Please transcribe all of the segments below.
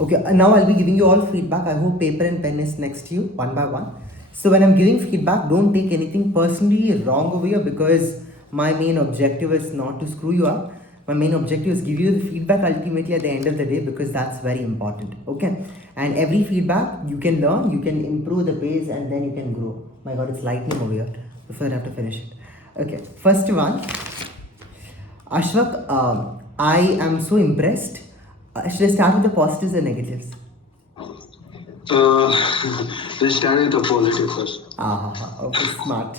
Okay, now I'll be giving you all feedback. I hope paper and pen is next to you one by one. So when I'm giving feedback, don't take anything personally wrong over here, because my main objective is not to screw you up. My main objective is give you the feedback ultimately at the end of the day, because that's very important. Okay, and every feedback you can learn, you can improve the pace, and then you can grow. My God, it's lightning over here. Before I have to finish it. Okay, first one. Ashwak, I am so impressed. Should I start with the positives and negatives? Uh, let's start with the positive first. Okay, smart.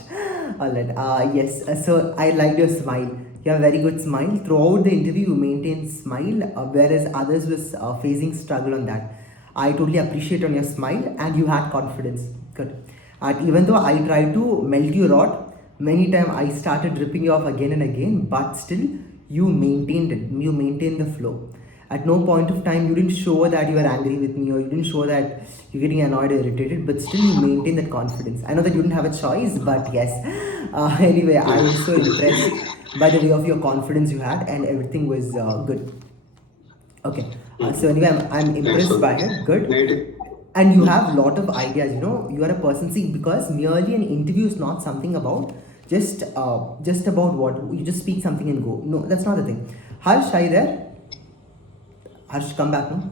Alright. Yes. So I liked your smile. You have a very good smile throughout the interview. You maintained smile, whereas others was facing struggle on that. I totally appreciate on your smile, and you had confidence. Good. And even though I tried to melt you rod, many times I started ripping you off again and again, but still you maintained it. You maintained the flow. At no point of time you didn't show that you were angry with me, or you didn't show that you're getting annoyed or irritated, but still you maintain that confidence. I know that you didn't have a choice, but yes. Anyway, I was so impressed by the way of your confidence you had, and everything was good. Okay. So anyway, I'm impressed by it. Good. And you have a lot of ideas. You know, you are a person. See, because merely an interview is not something about just about what you just speak something and go. No, that's not the thing. Harsh, are you there? Harsh, come back, no?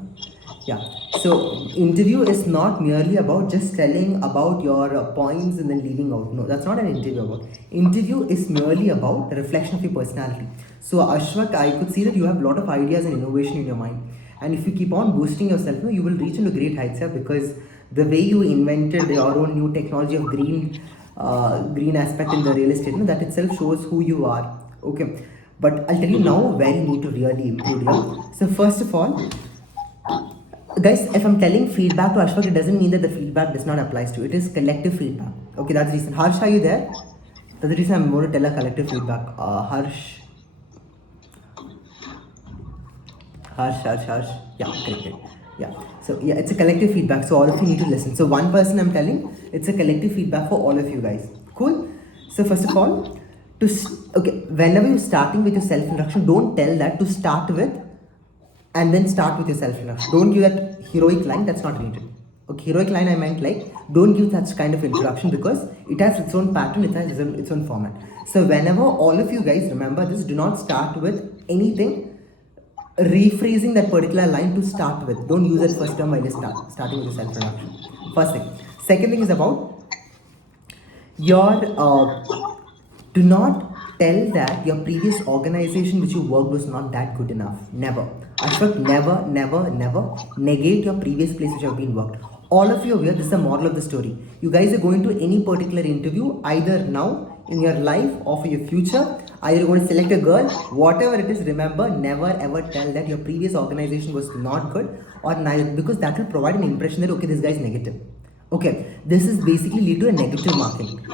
Yeah. So, interview is not merely about just telling about your points and then leaving out. No, that's not an interview about. Interview is merely about the reflection of your personality. So, Ashwak, I could see that you have a lot of ideas and innovation in your mind. And if you keep on boosting yourself, no, you will reach into great heights here, because the way you invented your own new technology of green aspect in the real estate, no, that itself shows who you are. Okay. But I'll tell you now where you need to really improve here. So first of all, guys, if I'm telling feedback to Ashwak, it doesn't mean that the feedback does not apply to you. It is collective feedback. Okay, that's the reason. Harsh, are you there? That's the reason I'm going to tell a collective feedback. Harsh. Harsh. Yeah, great. Yeah. So yeah, it's a collective feedback. So all of you need to listen. So one person I'm telling, it's a collective feedback for all of you guys. Cool. So first of all, okay, whenever you're starting with your self introduction, don't tell that to start with, and then start with your self introduction. Don't give that heroic line. That's not needed. Okay, heroic line I meant like, don't give that kind of introduction, because it has its own pattern, it has its own format. So whenever all of you guys remember this, do not start with anything rephrasing that particular line to start with. Don't use that first term while you're starting with the self introduction. First thing. Second thing is about your do not tell that your previous organization which you worked was not that good enough. Never. Ashwak, never negate your previous place which you have been worked. All of you here, this is the moral of the story. You guys are going to any particular interview, either now in your life or for your future. Either you're going to select a girl, whatever it is, remember, never ever tell that your previous organization was not good or neither, because that will provide an impression that, okay, this guy is negative. Okay, this is basically lead to a negative marking.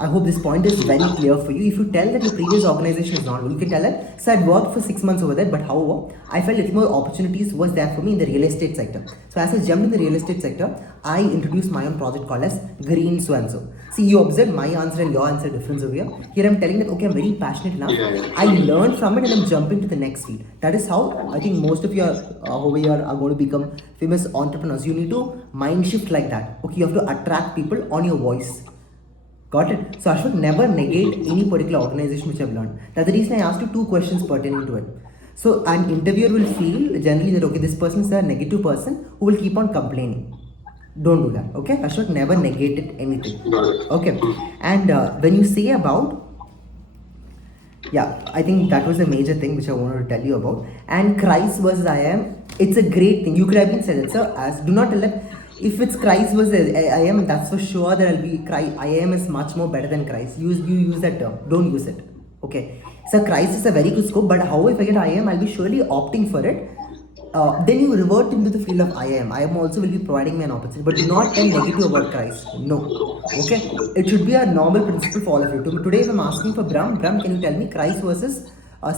I hope this point is very clear for you. If you tell that your previous organization is not good, you can tell that, so I worked for 6 months over there, but however, I felt little more opportunities was there for me in the real estate sector. So as I jumped in the real estate sector, I introduced my own project called as Green So and So. See, you observed my answer and your answer difference over here. Here I'm telling that, okay, I'm very passionate enough. I learned from it and I'm jumping to the next field. That is how I think most of you over here are going to become famous entrepreneurs. You need to mind shift like that. Okay, you have to attract people on your voice. Got it? So Ashwak, never negate any particular organization which I've learned. That's the reason I asked you 2 questions pertaining to it. So an interviewer will feel generally that, okay, this person is a negative person who will keep on complaining. Don't do that. Okay? Ashwak, never negated anything. Okay. And when you say about, yeah, I think that was a major thing which I wanted to tell you about. And Christ versus I am, it's a great thing. You could have been said it. So as do not tell that if it's Christ versus I am, that's for sure there will be Christ. I am is much more better than Christ. You use that term. Don't use it. Okay. So Christ is a very good scope, but how if I get I am, I'll be surely opting for it. Then you revert into the field of I am. I am also will be providing me an opportunity, but do not tell negative about Christ. No. Okay. It should be a normal principle for all of you. Today, if I'm asking for Brahm, can you tell me Christ versus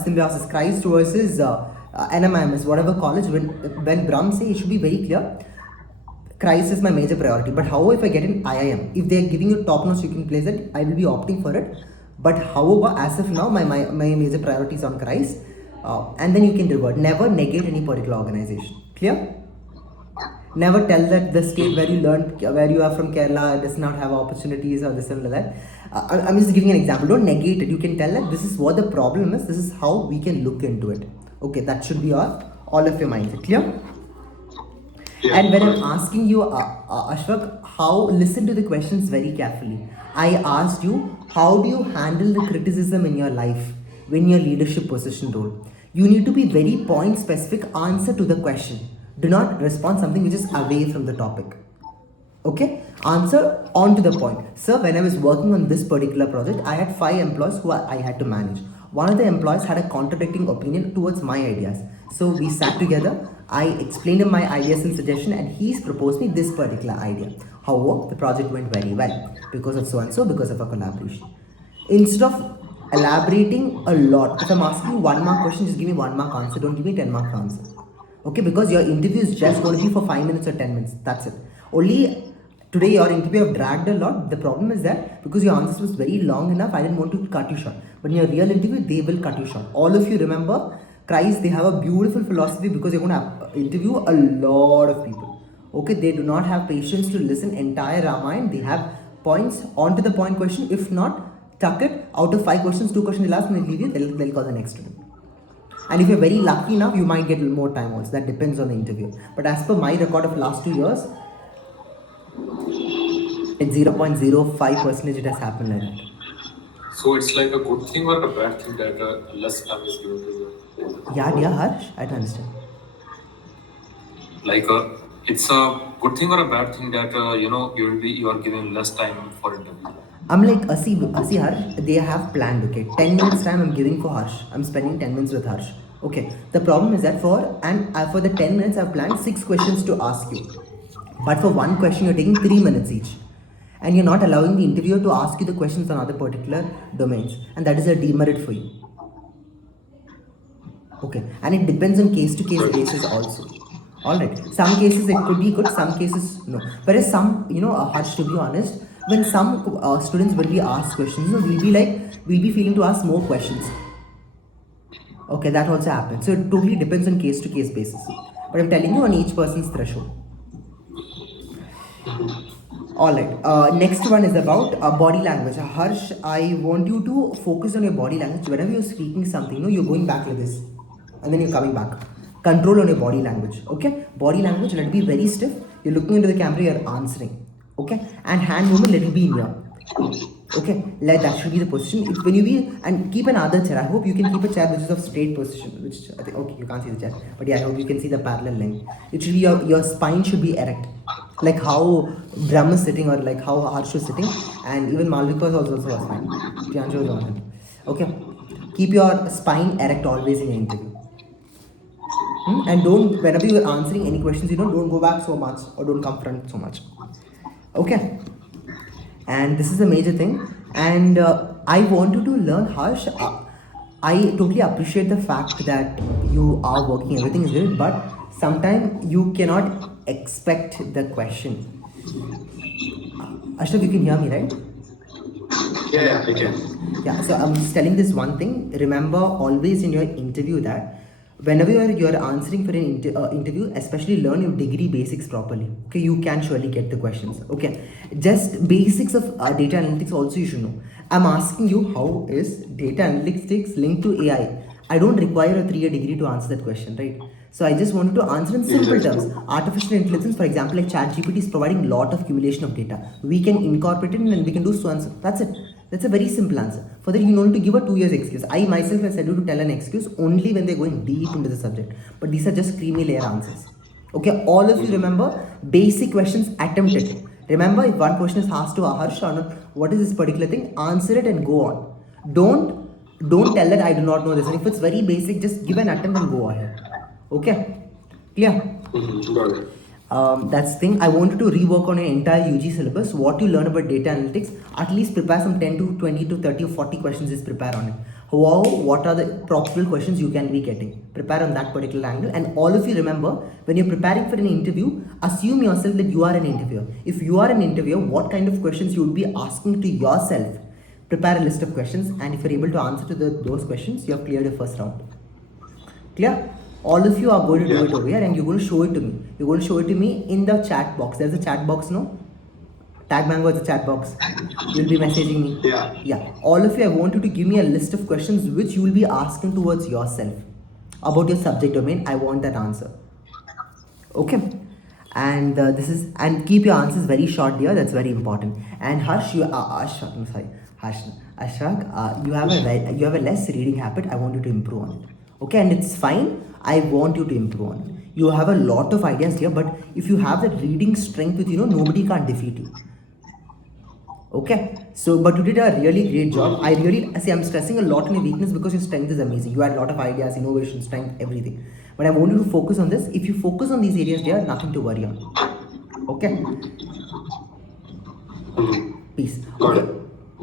symbiosis, Christ versus NMIMS, whatever college, when Brahm say, it should be very clear. Christ is my major priority. But how if I get in IIM? If they are giving you top notch, you can place it. I will be opting for it. But however, as of now, my major priority is on Christ. And then you can revert. Never negate any particular organization. Clear? Never tell that the state where you learned, where you are from Kerala, does not have opportunities or this and that. I'm just giving an example. Don't negate it. You can tell that this is what the problem is. This is how we can look into it. Okay, that should be all of your mindset. Clear? Yeah, And when I'm got it. asking you, Ashfaq, how listen to the questions very carefully. I asked you, how do you handle the criticism in your life when you're leadership position role? You need to be very point specific answer to the question. Do not respond something which is away from the topic. Okay, answer on to the point. Sir, when I was working on this particular project, I had 5 employees who I had to manage. One of the employees had a contradicting opinion towards my ideas. So we sat together, I explained him my ideas and suggestion, and he's proposed me this particular idea. However, the project went very well because of so and so, because of a collaboration. Instead of elaborating a lot, if I'm asking you 1 mark question, just give me 1 mark answer, don't give me 10 mark answer. Okay, because your interview is just going to be for 5 minutes or 10 minutes. That's it. Only today your interview have dragged a lot. The problem is that because your answers was very long enough, I didn't want to cut you short. But in your real interview, they will cut you short. All of you remember, Christ, they have a beautiful philosophy because you're going to interview a lot of people. Okay, they do not have patience to listen entire Ramayana. They have points onto the point question. If not, tuck it. Out of 5 questions, 2 questions they'll ask and they'll leave you. They'll call the next student. And if you're very lucky enough, you might get a little more time also. That depends on the interview. But as per my record of last 2 years, it's 0.05% it has happened like that. So it's like a good thing or a bad thing that less time is given to you? Yeah, dear Harsh, I don't understand. Like it's a good thing or a bad thing that you are given less time for interview. I'm like, see Harsh, they have planned, okay, 10 minutes time I'm giving for Harsh. I'm spending 10 minutes with Harsh. Okay, the problem is that for the 10 minutes I've planned 6 questions to ask you. But for 1 question, you're taking 3 minutes each. And you're not allowing the interviewer to ask you the questions on other particular domains. And that is a demerit for you. Okay, and it depends on case to case basis also. Alright, some cases it could be good, some cases no. Whereas some, Harsh, to be honest, when some students will be asked questions, we'll be feeling to ask more questions. Okay, that also happens. So it totally depends on case to case basis. But I'm telling you on each person's threshold. Alright, next one is about body language. Harsh, I want you to focus on your body language. Whenever you're speaking something, you're going back like this and then you're coming back. Control on your body language. Okay, body language, let it be very stiff. You're looking into the camera, you're answering. Okay, and hand movement, let it be in here. Okay, that should be the position. When you be, and keep another chair. I hope you can keep a chair which is of straight position. Which I think, okay, you can't see the chair, but yeah, I hope you can see the parallel length. It should be your spine should be erect, like how Brahm is sitting or like how Harsh is sitting, and even Malvika is also a spine. Priyanshu is also. Okay, keep your spine erect always in your interview. And don't, whenever you are answering any questions, don't go back so much or don't come front so much. Okay, and this is a major thing. And I want you to learn, Harsh. I totally appreciate the fact that you are working, everything is good, but sometimes you cannot expect the question. Ashraf, you can hear me, right? Yeah, I can. Yeah, so I'm just telling this one thing. Remember always in your interview that whenever you're answering for an interview, especially learn your degree basics properly. Okay, you can surely get the questions. Okay, just basics of data analytics also you should know. I'm asking you, how is data analytics linked to AI? I don't require a 3-year degree to answer that question, right? So I just wanted to answer in simple terms. Artificial intelligence, for example, like ChatGPT is providing a lot of accumulation of data. We can incorporate it and we can do so and so. That's it. That's a very simple answer. For that, you don't need to give a 2 years excuse. I myself have said you to tell an excuse only when they're going deep into the subject. But these are just creamy layer answers. Okay, all of you remember basic questions attempted. Remember, if one question is asked to Harsh or not, what is this particular thing? Answer it and go on. Don't tell that I do not know this. And if it's very basic, just give an attempt and go ahead. Okay, clear? Got it. That's the thing. I wanted to rework on your entire UG syllabus. What you learn about data analytics, at least prepare some 10 to 20 to 30 or 40 questions. Just prepare on it. What are the probable questions you can be getting? Prepare on that particular angle. And all of you remember, when you're preparing for an interview, assume yourself that you are an interviewer. If you are an interviewer, what kind of questions you would be asking to yourself? Prepare a list of questions, and if you're able to answer to those questions, you have cleared your first round. Clear? All of you are going to do Yeah. it over here, and you're going to show it to me. You're going to show it to me in the chat box. There's a chat box, no? Tag Mango is a chat box. You'll be messaging me. Yeah. Yeah. All of you, I want you to give me a list of questions which you will be asking towards yourself about your subject domain. I want that answer. Okay. And this is, and keep your answers very short, dear. That's very important. And Harsh, you Ashfaq, I'm sorry, Harsh, Ashfaq, you have a less reading habit. I want you to improve on it. Okay, and it's fine. I want you to improve on it. You have a lot of ideas here, but if you have that reading strength with you, nobody can't defeat you. Okay, so but you did a really great job. I really see. I'm stressing a lot on your weakness because your strength is amazing. You had a lot of ideas, innovation, strength, everything. But I want you to focus on this. If you focus on these areas, there are nothing to worry on. Okay, peace. Got Okay, it.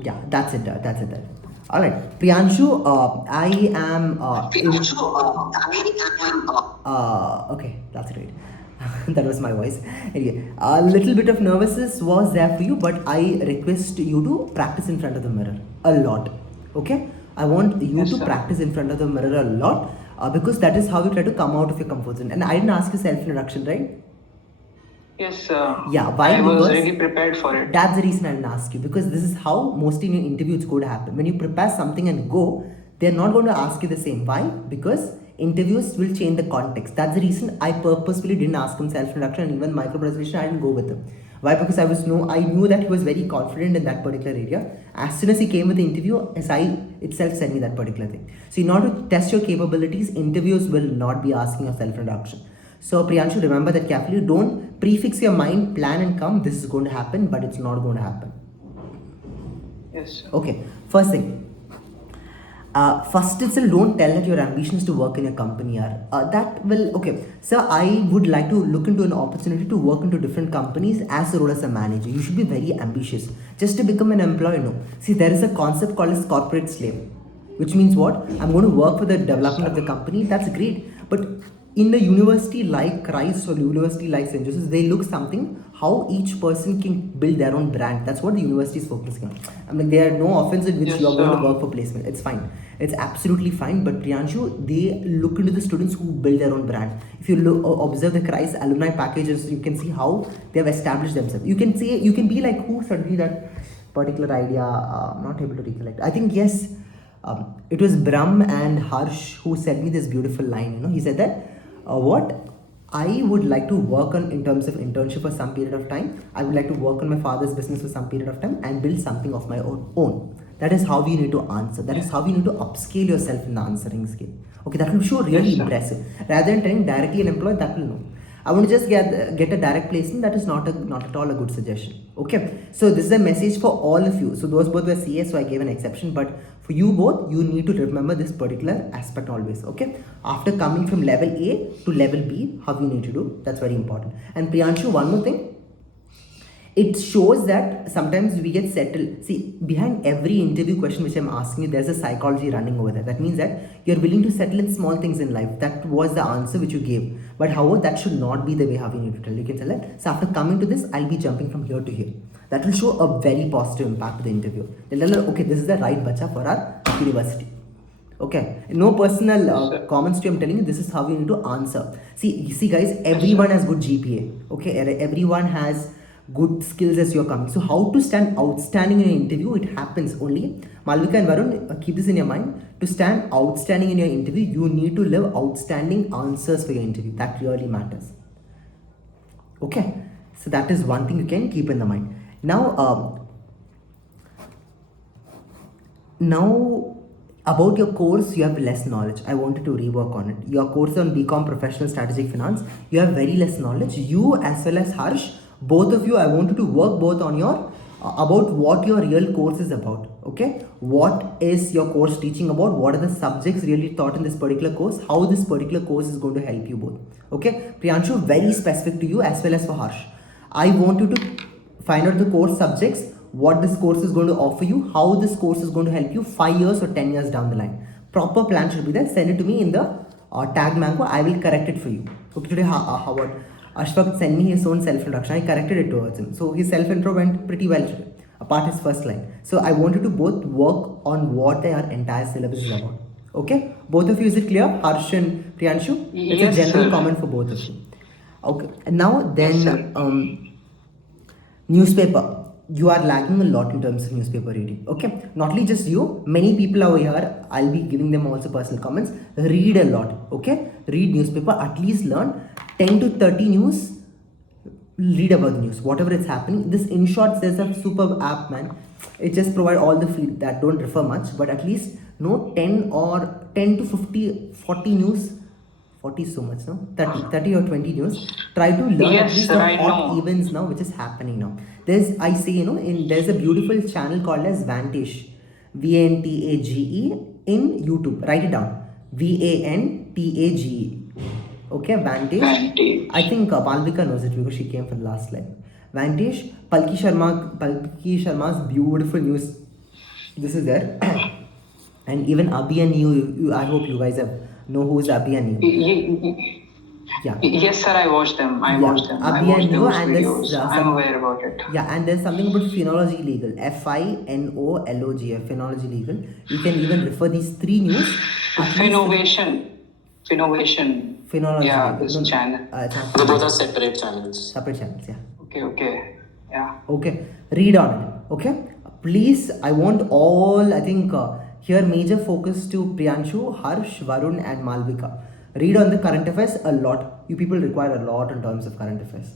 yeah, that's it. That's it. All right, Priyanshu. I am. Okay, that's great. That was my voice. Anyway, a little bit of nervousness was there for you, but I request you to practice in front of the mirror a lot. Okay, I want you Yes, to sir. practice in front of the mirror a lot because that is how you try to come out of your comfort zone. And I didn't ask you self introduction, right? Yes, Yeah, why? I was Because really prepared for it. that's the reason I didn't ask you, because this is how mostly in your interview it's going to happen. When you prepare something and go, they're not going to ask you the same. Why? Because interviews will change the context. That's the reason I purposefully didn't ask him self-introduction, and even micro presentation I didn't go with him. Why? Because I knew that he was very confident in that particular area. As soon as he came with the interview, SI itself sent me that particular thing. So in order to test your capabilities, interviews will not be asking a self-introduction. So Priyanshu, remember that carefully. Don't prefix your mind, plan and come. This is going to happen, but it's not going to happen. Yes, sir. Okay. First thing. First itself, don't tell that your ambition is to work in a company. That will okay. So I would like to look into an opportunity to work into different companies as a role as a manager. You should be very ambitious. Just to become an employee, no. See, there is a concept called as corporate slave, which means what? I'm going to work for the development of the company. That's great, but in the university like Christ or university like St. Joseph's, they look something how each person can build their own brand. That's what the university is focusing on. I'm like, there are no offense in which Yes, you are going to sir. work for placement. It's fine. It's absolutely fine. But Priyanshu, they look into the students who build their own brand. If you look, observe the Christ alumni packages, you can see how they have established themselves. You can say, you can be like, who suddenly that particular idea, not able to recollect. I think, yes, it was Brahm and Harsh who said me this beautiful line. He said that what I would like to work on in terms of internship for some period of time. I would like to work on my father's business for some period of time and build something of my own. That is how you need to answer. That is how you need to upscale yourself in the answering skill. Okay, that will show really Yes, sir. impressive. Rather than telling directly an employee, that will know. I want to just get a direct placement. That is not at all a good suggestion. Okay, so this is a message for all of you. So those both were CS, so I gave an exception. But for you both, you need to remember this particular aspect always. Okay, after coming from level A to level B, how you need to do. That's very important. And Priyanshu, one more thing, it shows that sometimes we get settled. See, behind every interview question which I'm asking you, there's a psychology running over there. That means that you're willing to settle in small things in life. That was the answer which you gave. But however, that should not be the way how you need to tell. You can tell that. So after coming to this, I'll be jumping from here to here. That will show a very positive impact to the interview. They'll tell her, okay, this is the right bacha for our university. Okay, no personal comments to you. I'm telling you, this is how you need to answer. See, guys, everyone has good GPA. Okay, everyone has good skills as you're coming. So how to stand outstanding in an interview? It happens only. Malvika and Varun, keep this in your mind. To stand outstanding in your interview, you need to live outstanding answers for your interview. That really matters. Okay, so that is one thing you can keep in the mind. Now about your course, you have less knowledge. I wanted to rework on it. Your course on BCom Professional Strategic Finance, you have very less knowledge. You as well as Harsh, both of you, I wanted to work both on your about what your real course is about. Okay, what is your course teaching about? What are the subjects really taught in this particular course? How this particular course is going to help you both. Okay, Priyanshu, very specific to you as well as for Harsh. I want you to find out the course subjects, what this course is going to offer you, how this course is going to help you 5 years or 10 years down the line. Proper plan should be there. Send it to me in the tag Mango. I will correct it for you. Okay, today Howard Ashfaq sent me his own self-introduction. I corrected it towards him. So his self-intro went pretty well today, apart his first line. So I wanted to both work on what their entire syllabus is about. Okay, both of you, is it clear? Harsh and Priyanshu? It's a Yes, general sir. comment for both of you. Okay, and now Yes, then, sir. newspaper. You are lagging a lot in terms of newspaper reading. Okay, not only just you, many people over here. I'll be giving them also personal comments. Read a lot. Okay, read newspaper. At least learn 10 to 30 news. Read about the news, whatever is happening. This in short, there's a superb app, man. It just provide all the feed that don't refer much, but at least know 10 to 50, 40 news. 40 is so much, no? 30 or 20 news. Try to learn at Yes, least sir. the I hot know. events now, which is happening now. I say, there's a beautiful channel called as Vantage, Vantage in YouTube. Write it down. Vantage. Okay, Vantage. I Vantage. think Malvika knows it because she came for the last live. Vantage, Palki Sharma's beautiful news. This is there. And even Abhi and you, I hope you guys know who's Abhi and you. Y- y- Yeah. Yes, sir. I watched them. I Yeah, watched them. I Abhi watched and you, those and there's videos. I'm aware about it. and there's something about phenology legal, Finology, phenology legal. You can even refer these three news at least for the Finovation. Finovation. phenology Yeah, legal. this No, no, channel. it's not They both phenology. are separate channels. Separate channels. Yeah. Okay, okay. Yeah. Okay, read on it. Okay, please. I want all. I think here major focus to Priyanshu, Harsh, Varun, and Malvika. Read on the current affairs a lot. You people require a lot in terms of current affairs.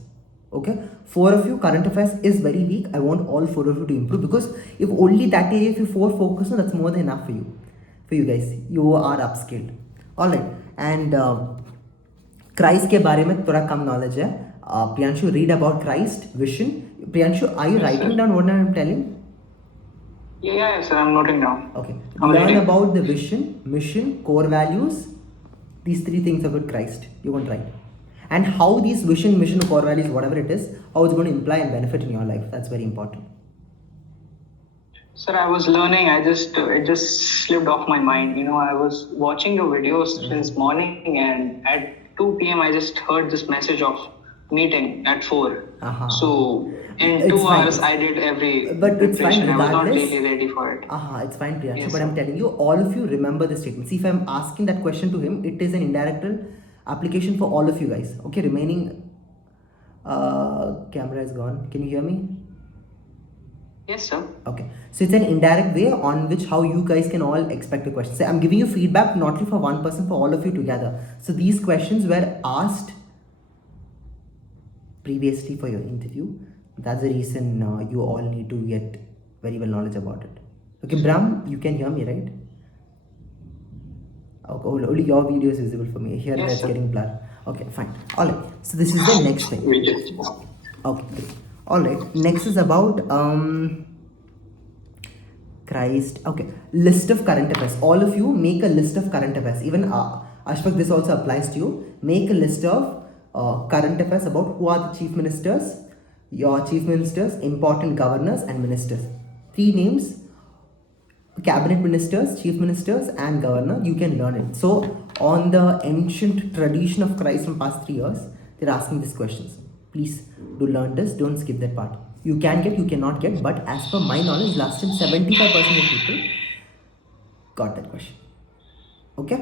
Okay, four of you current affairs is very weak. I want all four of you to improve because if only that area, if you four focus on, that's more than enough for you. For you guys, you are upskilled. All right, and. Christ के बारे में थोड़ा कम knowledge है. Priyanshu, read about Christ vision. Priyanshu, are you Yes, writing sir. down what I'm telling? Yeah, yeah, sir. I'm noting down. Okay, I'm learn reading. about the vision, mission, core values. These three things about Christ you want to write, and how these vision, mission, core values, whatever it is, how it's going to imply and benefit in your life. That's very important. Sir, I was learning. It just slipped off my mind. I was watching your videos since morning, and at 2 p.m. I just heard this message of meeting at 4. Uh-huh. So in It's 2 fine. hours, I did every But it's fine preparation. I was not regardless. really ready for it. It's fine, Priyanshu. Yes, But I'm sir. telling you, all of you remember the statement. See, if I'm asking that question to him, it is an indirect application for all of you guys. Okay, remaining camera is gone. Can you hear me? Yes, sir. Okay, so it's an indirect way on which how you guys can all expect a question. So I'm giving you feedback not only for one person, for all of you together. So these questions were asked previously for your interview. That's the reason you all need to get very well knowledge about it. Okay, Brahm, you can hear me, right? Okay, only your video is visible for me. Here Yes, it's sir. getting blurred. Okay, fine. All right. So this is the next thing. Okay, great. All right. Next is about Christ. Okay, list of current affairs. All of you make a list of current affairs. Even Ashfaq, this also applies to you. Make a list of current affairs about who are the chief ministers, your chief ministers, important governors, and ministers. 3 names: cabinet ministers, chief ministers, and governor. You can learn it. So on the ancient tradition of Christ from past 3 years, they're asking these questions. Please do learn this. Don't skip that part. You can get, you cannot get, but as per my knowledge, last time 75% of people got that question. Okay.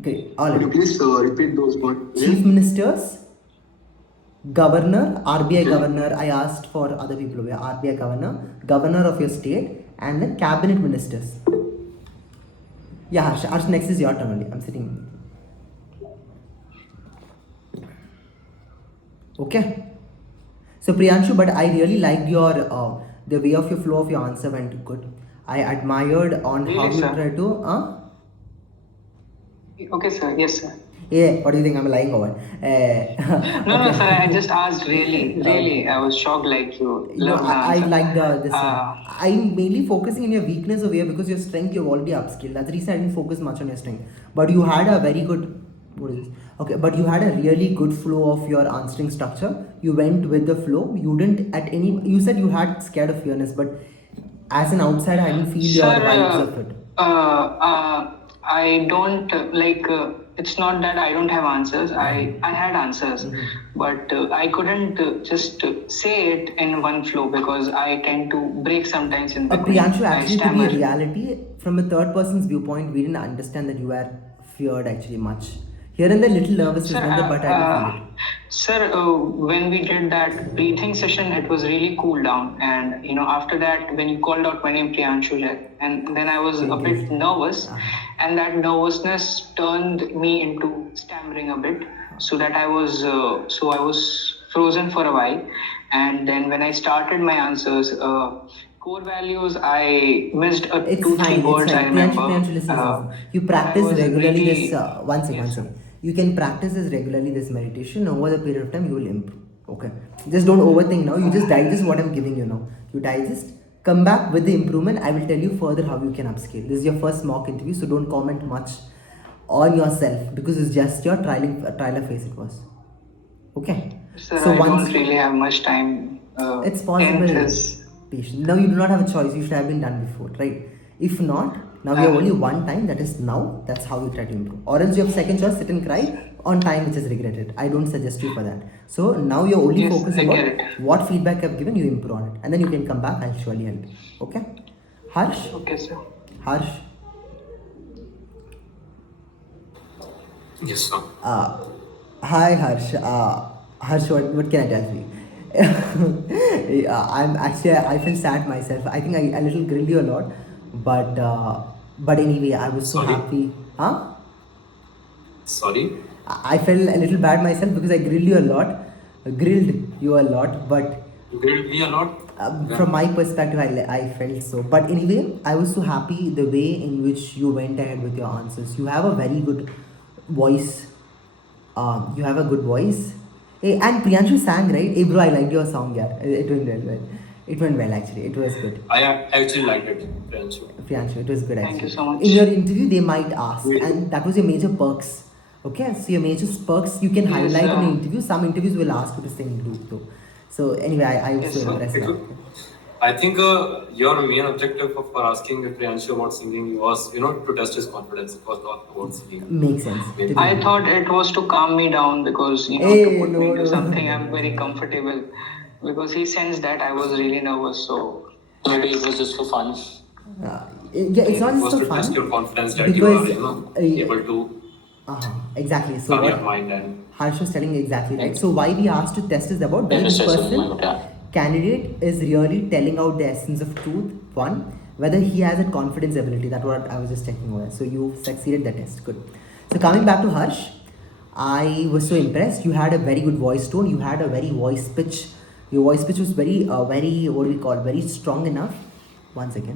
Great. All Could you right. please repeat those points? Chief ministers, governor, RBI governor. I asked for other people over here. RBI governor, governor of your state, and then cabinet ministers. Yeah, Harsh, next is your turn only. I'm sitting. Okay. So Priyanshu, but I really liked your the way of your flow of your answer went good. I admired on how Really, you sir? try to. Okay, sir. Yes, sir. Yeah. What do you think I'm lying over? No, sir. I just asked. Really, I was shocked. Like you No, loved the I answer. like this one. Uh, I'm mainly focusing on your weakness over here because your strength you've already upskilled. That's the reason I didn't focus much on your strength. But you had a very good. What is this? Okay, but you had a really good flow of your answering structure. You went with the flow. You didn't at any. You said you had scared of fairness, but as an outsider, I didn't feel your Sir, vibes of it. I don't it's not that I don't have answers. I had answers, but I couldn't just say it in one flow because I tend to break sometimes in between. Priyanshu, I actually, to be a stammer. reality, from a third person's viewpoint, we didn't understand that you were feared actually much. Here and there, little nervous is Sir, there, but I didn't feel it. sir, when we did that breathing session, it was really cool down. And after that, when you called out my name, Priyanshu, and then I was a bit nervous, and that nervousness turned me into stammering a bit, so that I was frozen for a while. And then when I started my answers, core values, I missed It's two, three fine, it's words. I fine. remember. Priyanshu, listen, listen. You but I practice was regularly really- this, one second, Yes, one sir. second. You can practice this regularly, this meditation. Over the period of time, you will improve. Okay. Just don't overthink now. You just digest what I'm giving you now. You digest, come back with the improvement. I will tell you further how you can upscale. This is your first mock interview, so don't comment much on yourself because it's just your trial phase it was. Okay. Sir, So I once don't really have much time. it's 10th possible. is Patient. Now you do not have a choice. You should have been done before, right? If not, now you have only one time. That is now. That's how you try to improve. Or else you have second choice. Sit and cry on time, which is regretted. I don't suggest you for that. So now you're only Yes, focused I about get it. what feedback I've given. You improve on it, and then you can come back. I'll surely help. Okay. Harsh. Okay, sir. Harsh. Yes, sir. Hi Harsh. Harsh, what can I tell you? I feel sad myself. I think I little grilled you a lot, but anyway, I was so Sorry? happy. Huh? Sorry. I felt a little bad myself because I grilled you a lot, but You grilled me a lot. from my perspective, I felt so. But anyway, I was so happy the way in which you went ahead with your answers. You have a very good voice. You have a good voice. Hey, and Priyanshu sang, right? Hey, bro, I liked your song, yeah. It went well. It went well, actually. It was good. I actually liked it, Priyanshu. Priyanshu, it was good, Thank actually. you so much. In your interview, they might ask, Wait. and that was your major perks. Okay, so your major perks you can Yes, highlight in the sir. interview. Some interviews will ask you to sing group though. So anyway, I was Yes, so sir. impressed. It by was- it. I think your main objective for asking Priyanshu about singing was, to test his confidence. It was not about singing. Makes sense. Maybe. I thought it was to calm me down because Hey, to put me no, into no. something I'm very comfortable. Because he sensed that I was really nervous, so Maybe it was just for fun. Yeah, it's not It just was for to test fun. your confidence that because, you are, able to exactly. So calm your what mind and Harsh was telling exactly right. So why we asked to test is about whether this Stressful person moment, yeah. candidate is really telling out the essence of truth. One, whether he has that confidence ability. That's what I was just checking over. So you succeeded the test. Good. So coming back to Harsh, I was so impressed. You had a very good voice tone. You had a very voice pitch. Your voice pitch was very, what do we call, very strong enough. One second.